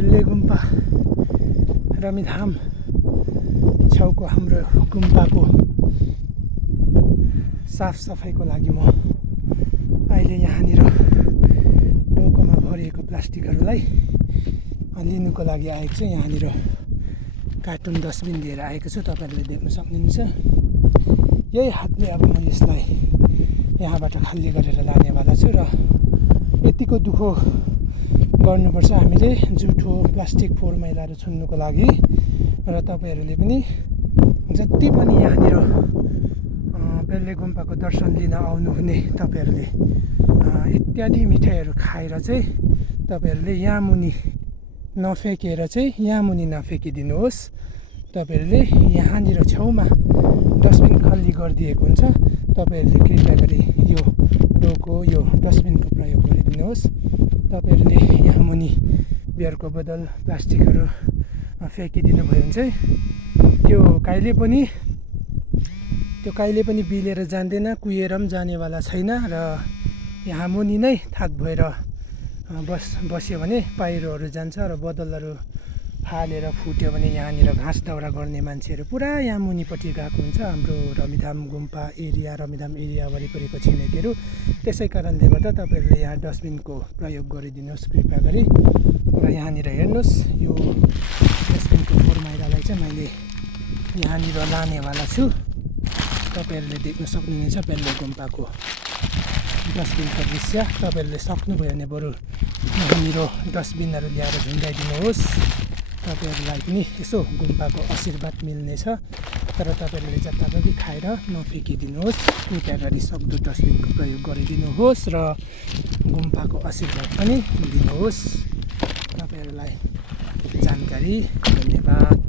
बेल्ले गुम्पा रमिधाम छेउको हाम्रो गुम्पाको साफ सफाइको लागि म अहिले यहाँनिर डोकोमा भरिएको प्लास्टिकहरूलाई लिनुको लागि आएको छु। यहाँनिर कार्टुन डस्टबिन लिएर आएको छु, तपाईँहरूले देख्न सक्नुहुन्छ। यही हातले अब म यसलाई यहाँबाट खाली गरेर लानेवाला छु र यतिको दुःख गर्नुपर्छ हामीले जुठो प्लास्टिक फोहोर मैलाहरू छुन्नुको लागि। र तपाईँहरूले पनि जति पनि यहाँनिर बेल्ले गुम्पाको दर्शन लिन आउनुहुने तपाईँहरूले इत्यादि मिठाईहरू खाएर चाहिँ तपाईँहरूले यहाँ मुनि नफ्याँकेर चाहिँ यहाँ मुनि नफ्याँकिदिनुहोस्। तपाईँहरूले यहाँनिर छेउमा डस्टबिन खाली गरिदिएको हुन्छ, तपाईँहरूले कृपया गरी यो डोको यो डस्टबिनको प्रयोग गरिदिनुहोस्। तपाईँहरूले यहाँ मुनि बियरको बोतल प्लास्टिकहरू फ्याँकिदिनु भयो भने चाहिँ त्यो कहिले पनि बिलेर जाँदैन, कुहिएर पनि जानेवाला छैन। र यहाँ मुनि नै थाक भएर बस्यो भने पाइरोहरू जान्छ र बोतलहरू फालेर फुट्यो भने यहाँनिर घाँस दाउरा गर्ने मान्छेहरू पुरा यहाँ मुनिपट्टि गएको हुन्छ, हाम्रो रमिधाम गुम्पा एरिया रमिधाम एरिया वरिपरिको छिमेकीहरू। त्यसै कारणले गर्दा तपाईँहरूले यहाँ डस्टबिनको प्रयोग गरिदिनुहोस् कृपया गरी। र यहाँनिर हेर्नुहोस्, यो डस्टबिनको फोहोर मैलालाई चाहिँ मैले यहाँनिर लानेवाला छु। तपाईँहरूले देख्न सक्नुहुनेछ बेल्ले गुम्पाको डस्टबिनको दृश्य। तपाईँहरूले सक्नुभयो भने बरु यहाँनिर डस्टबिनहरू ल्याएर झुन्डाइदिनुहोस्, तपाईँहरूलाई पनि यसो गुम्पाको आशीर्वाद मिल्नेछ। तर तपाईँहरूले जताततै खाएर नफ्याँकिदिनुहोस्, कृपया गरी सक्दो डस्टबिनको प्रयोग गरिदिनुहोस् र गुम्पाको आशीर्वाद पनि दिनुहोस्। तपाईँहरूलाई जानकारी, धन्यवाद।